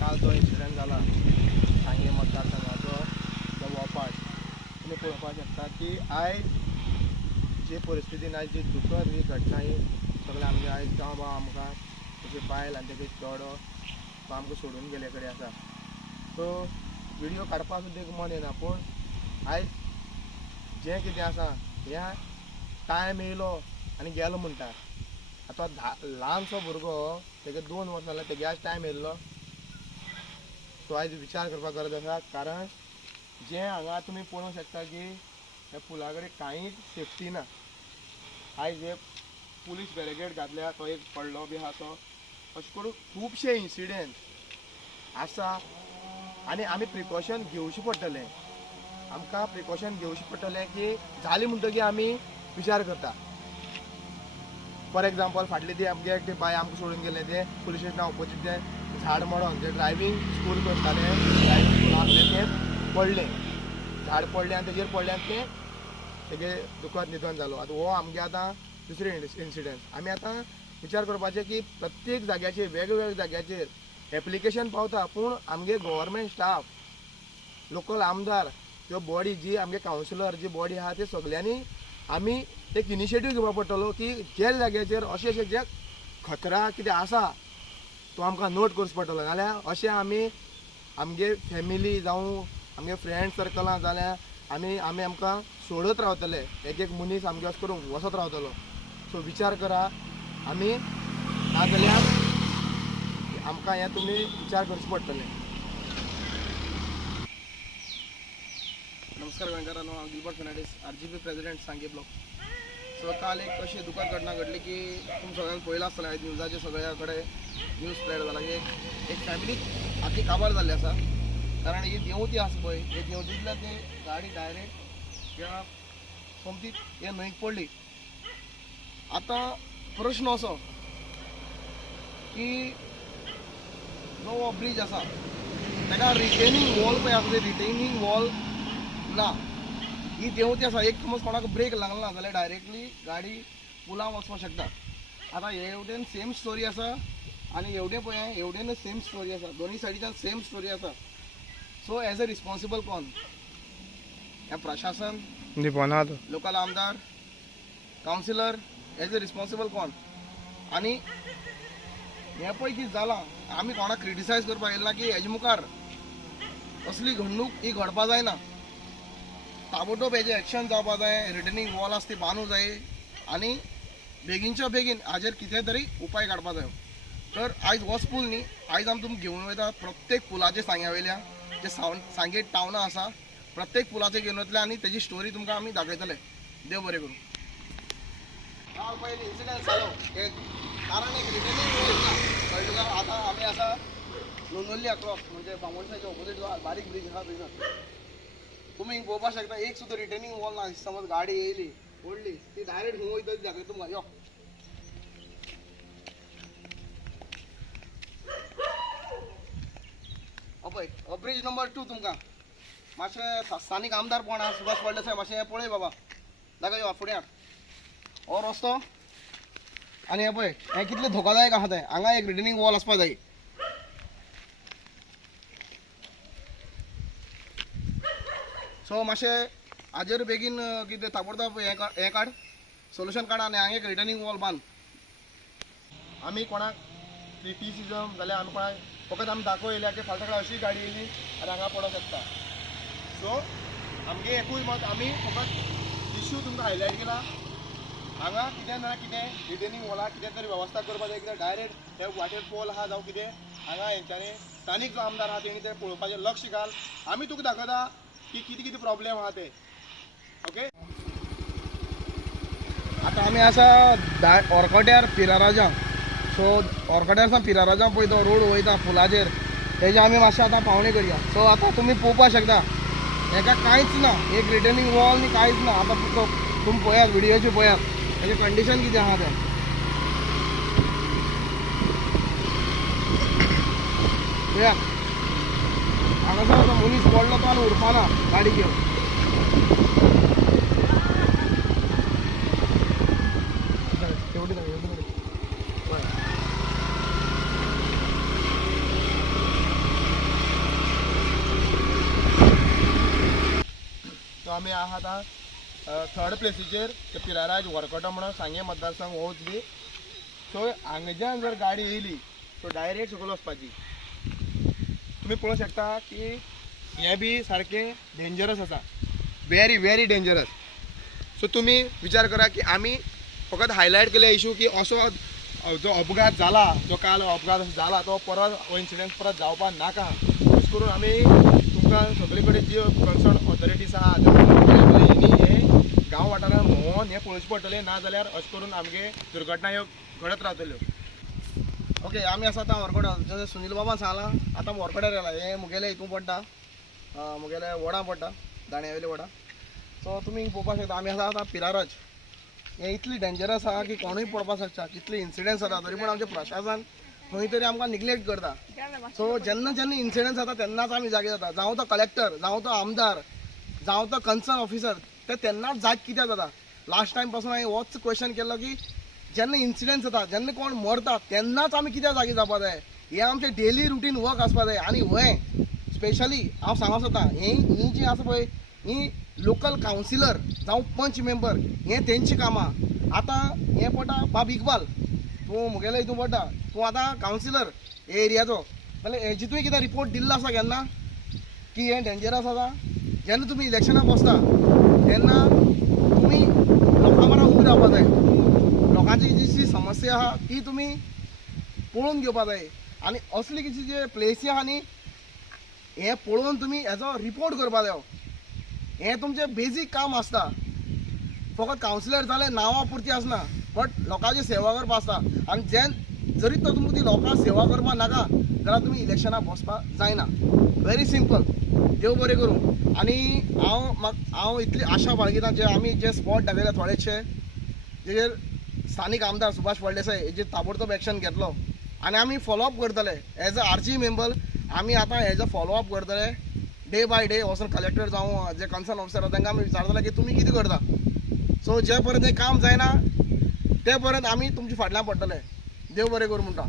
काल जो इन्सिडंट जाला सांगे मतदारसंघाचो जो वॉपाट तुमी पळोवपाक शकता की आयज जे परिस्थितीन आयज जी दुखद ही घटना ही सगळे आमचे आयज गांव भाव आमकां तेजी बायल आनी तेगे चेडो तो आमकां सोडून गेले कडेन आसा. सो व्हिडिओ काडपाक सुद्दां एक मन येना, पूण आयज जें कितें आसा ह्या टायम येयलो आनी गेलो म्हणटा. आतां ल्हानसो भुरगो तेगे 2 वर्सां जाल्यार तेगे आज टायम येयल्लो. सो आयज विचार करपाक गरज आसा, कारण जें हांगा तुमी पळोवंक शकता की ह्या पुला कडेन कांयच सेफ्टी ना. आयज हे पुलीस बॅरिकेड घातल्या, तो एक पडलो बी आहा तो, अशें करून खुबशे इन्सिडेंट आसा आनी आमी प्रिकॉशन घेवचें पडटलें. आमकां प्रिकॉशन घेवचें पडटलें की जालें म्हणटकीर आमी विचार करता. फॉर एग्जाम्पल फाटली ती आमगे एकटी बाय आमकां सोडून गेले ते पुलीस स्टेशना ऑपोजीट तें झाड मोडोन जे ड्रायवींग स्कूल करताले, ड्रायवींग स्कूल आसले ते पडले, झाड पडलें आनी तेजेर पडलें आनी तेगे दुखद निधन जालो. आतां हो आमगे आतां दुसरे इन्सिडंट. आमी आतां विचार करपाचें की प्रत्येक जाग्याचेर वेगवेगळ्या जाग्याचेर एप्लिकेशन पावता, पूण आमगे गव्हर्मेंट स्टाफ, लोकल आमदार, त्यो बॉडी जी आमगे कावन्सिलर जी बॉडी आहा ते सगळ्यांनी आमी एक इनिशिएटीव घेवपाक पडटलो की जे जाग्याचेर अशें जे खतरा कितें आसा तो आमकां नोट करचो पडटलो. नाल्यार अशें आमी आमगे फॅमिली जावं आमगे फ्रेंड सर्कलां जाल्यार आमी आमकां सोडत रावतले, एक एक मनीस आमगे अशें करून वसत रावतलो. सो विचार करा, आमी नाजाल्यार आमकां हें तुमी विचार करचें पडटलें. नमस्कार गोंयकारांनो, हांव गिल्बर्ट फर्नांडीस, RGP प्रेसिडेंट सांगे ब्लॉक. सो काल एक अशी दुखद घटना घडली की तुमी सगळ्यांनी पळयलां आसतलें, आयज न्यूजाचेर सगळ्या कडेन न्यूज स्प्रेड जाला की एक फॅमिली आख्खी काबार जाल्ली आसा. कारण ही देंवती आसा पळय, हे देंवतींतल्यान ती गाडी डायरेक्ट ह्या सोमतीत हे न्हंयक पडली. आतां प्रश्न असो की जो हो ब्रीज आसा ताका रिटेनिंग वॉल पळय आसा, रिटेनिंग वॉल ना. ही देंवती आसा, एक समज कोणाक ब्रेक लागला ना जाल्यार डायरेक्टली गाडी पुलां वचपाक शकता. आतां हे एवटेन सेम स्टोरी आसा आनी एवटेन पळय एवटेन सेम स्टोरी आसा, दोनी सायडीच्यान सेम स्टोरी आसा. सो एज अ रिस्पॉन्सिबल कोण? हे प्रशासन, लोकल आमदार, कावन्सिलर, एज अ रिस्पॉन्सिबल कोण? आनी हें पळय कितें जालां, आमी कोणाक क्रिटिसायज करपाक येयला की हेजे मुखार असली घडणूक ही घडपा जायना. ताबडतोब हेजें एक्शन जावपा जाय, रिटर्निंग वॉल आसा ती बांदूं जाय आनी बेगीनच्या बेगीन हाजेर कितें तरी उपाय काडपा जायो. तर आयज होच पूल न्ही, आयज आमी तुमकां घेवन वयता प्रत्येक पुलाचे सांग्या वयल्या जे सांगे टावनां आसा, प्रत्येक पुलाचेर घेवन वतले आनी तेजी स्टोरी तुमकां आमी दाखयतले. देव बरें करूं. काल पयलीं इन्सिडंट जालो कारण एक रिटर्निंग वॉल ना कळ्ळें तुका. आतां आमी आसा लोलयें क्रॉस म्हणजे बामणसाच्या ऑपोजीट जो बारीक ब्रीज आसा थंयसर तुमी हिंग पळोवपाक शकता, एक सुद्दां रिटर्निंग वॉल ना. समज गाडी येयली ओडली ती डायरेक्ट हिंग वयता ती दाखयता तुमकां. यो पळय हो ब्रीज नंबर 2 तुमकां मातशें स्थानीक आमदार कोण आहा सुभाष फळदेसाय मातशें हें पळय बाबा, दाखय यो फुडें हाड हो रस्तो. आनी हें पळय हें कितलें धोकादायक आहा तें. हांगा एक रिटर्निंग वॉल आसपा जाय. सो मातशें हाजेर बेगीन कितें ताबडतोब हें काड, सोल्युशन काड आनी हांगा एक रिटर्निंग वॉल बांद. आमी कोणाक क्रिटिसिजम जाल्यार आमी कोणाक फकत आमी दाखोव येयल्या की फाल्यां अशी गाडी येयली आनी हांगा पडोंक शकता. सो आमगे एकूय मत, आमी फकत इश्यू तुमकां हायलायट केला. हांगा कितें ना कितें रिटर्निंग वॉलाक कितें तरी वेवस्था करपा जाय. कित्याक डायरेक्ट हे वाटेर पोल आहा जावं कितें, हांगा हेंच्यांनी स्थानीक जो आमदार आहा तेणी तें पळोवपाचें लक्ष घाल. आमी तुका दाखयता की कितें कितें प्रॉब्लेम आहा ते. ओके. आतां आमी आसा ओरकोट्यार पिराराजा. सो ओरकोट्यार सावन पिराराजा पळय तो रोड वयता पुलाचेर, तेजे आमी मातशें आतां पावणे करया. सो आतां तुमी पळोवपाक शकता हेका कांयच ना, एक रिटर्निंग वॉल न्ही कांयच ना. आतां तुमी पळयात व्हिडियोचेर पळयात हेजें कंडिशन कितें आहा तें. पळयात हांगासर मनीस पडलो तो आनी उरपाना गाडी घेवन. सो आमी आहात थर्ड प्लेसीचेर ते पिराराज वरकटो म्हणून सांगे मतदारसंघ हो वचली. सो हांगच्यान जर गाडी येयली सो डायरेक्ट सकयल वचपाची. तुम्ही पळोवंक शकता की हे बी सारकें डेंजरस आसा, व्हेरी व्हेरी डेंजरस. सो तुम्ही विचार करा की आमी फकत हायलायट केले इशू की असो जो अपघात जाला, जो काल अपघात झाला तो परत हो इन्सिडेंट परत जावपाक नाका. अशें करून आमी तुमकां सगळे कडेन जी कन्सर्न ऑथॉरिटीज आहा तेणी हे गांव वाठारांत भोंवून हे पळोवचें पडटलें, ना जाल्यार अशें करून आमगे दुर्घटना ह्यो घडत रावतल्यो. ओके, आमी आसा आतां वरकोड्या. जशें सुनील बाबान सांगलां आतां वरकोड्यार येयला. हे मुगेले हितून पडटा, मुगेले वडा पडटा, दाण्यावेले वडा. सो तुमी पळोवपाक शकता आमी आसा आतां पिरारज. हे इतली डेंजरस आहा की कोणूय पडपाक शकता. कितले इन्सिडेंट्स जाता तरी पूण आमचें प्रशासन खंय तरी आमकां निग्लेक्ट करता. सो जेन्ना जेन्ना इन्सिडेंट्स जाता तेन्नाच आमी जागे जाता. जावं तो कलेक्टर, जावं तो आमदार, जावं तो कन्सर्न ऑफिसर, ते तेन्नाच जाग कित्याक जाता. लास्ट टायम पासून हांवें होच क्वेश्चन केल्लो की जेन्ना इन्सिडेंट्स जाता, जेन्ना कोण मरता तेन्नाच आमी कित्याक जागी जावपाक जाय. हें आमचें डेली रुटीन वर्क आसपाक जाय. आनी हें स्पेशली हांव सांगों सोदता, ही जी आसा पळय ही लोकल कावन्सिलर जावं पंच मेंबर हें तेंची कामां. आतां हें पडटा बाब इकबाल, तूं मुगेले हितून पडटा, तूं आतां कावन्सिलर हे एरियाचो, जाल्यार हेजी तुवें कितें रिपोर्ट दिल्लो आसा केन्ना की हें डेंजरस आसा. जेन्ना तुमी इलेक्शनाक बसता तेन्ना तुमी लोकां बरोबर उबी रावपाक जाय. लोकांची जी समस्या आहा ती तुमी पळोवन घेवपाक जाय. आनी असली कितें जे प्लेसी आहा न्ही हें पळोवन तुमी हेजो रिपोर्ट करपाक जायो. हें तुमचें बेजीक काम आसता. फकत कावन्सिलर जालें नांवा पुरती आसना, बट लोकांची सेवा करपा आसता. आनी जरी तर तुमकां ती लोकां सेवा करपा नाका जाल्यार तुमी इलेक्शनाक बसपाक जायना. Very simple. देव बरें करूं. आनी हांव इतली आशा बाळगितां जे आमी जे स्पॉट दाखयले थोडेशे जेजेर स्थानीक आमदार सुभाष फळदेसाय हेजेर ताबडतोब एक्शन घेतलो आनी आमी फॉलोअप करतले. एज अ आरजी मेंबर आमी आतां हेजो फॉलोअप करतले डे बाय डे. वचून कलेक्टर जावं जे कन्सर्न ऑफिसर आसा तांकां आमी विचारतले की तुमी कितें करता. सो जे पर्यंत हें काम जायना ते पर्यंत आमी तुमचे फाटल्यान पडटले. देव बरें करूं म्हणटा.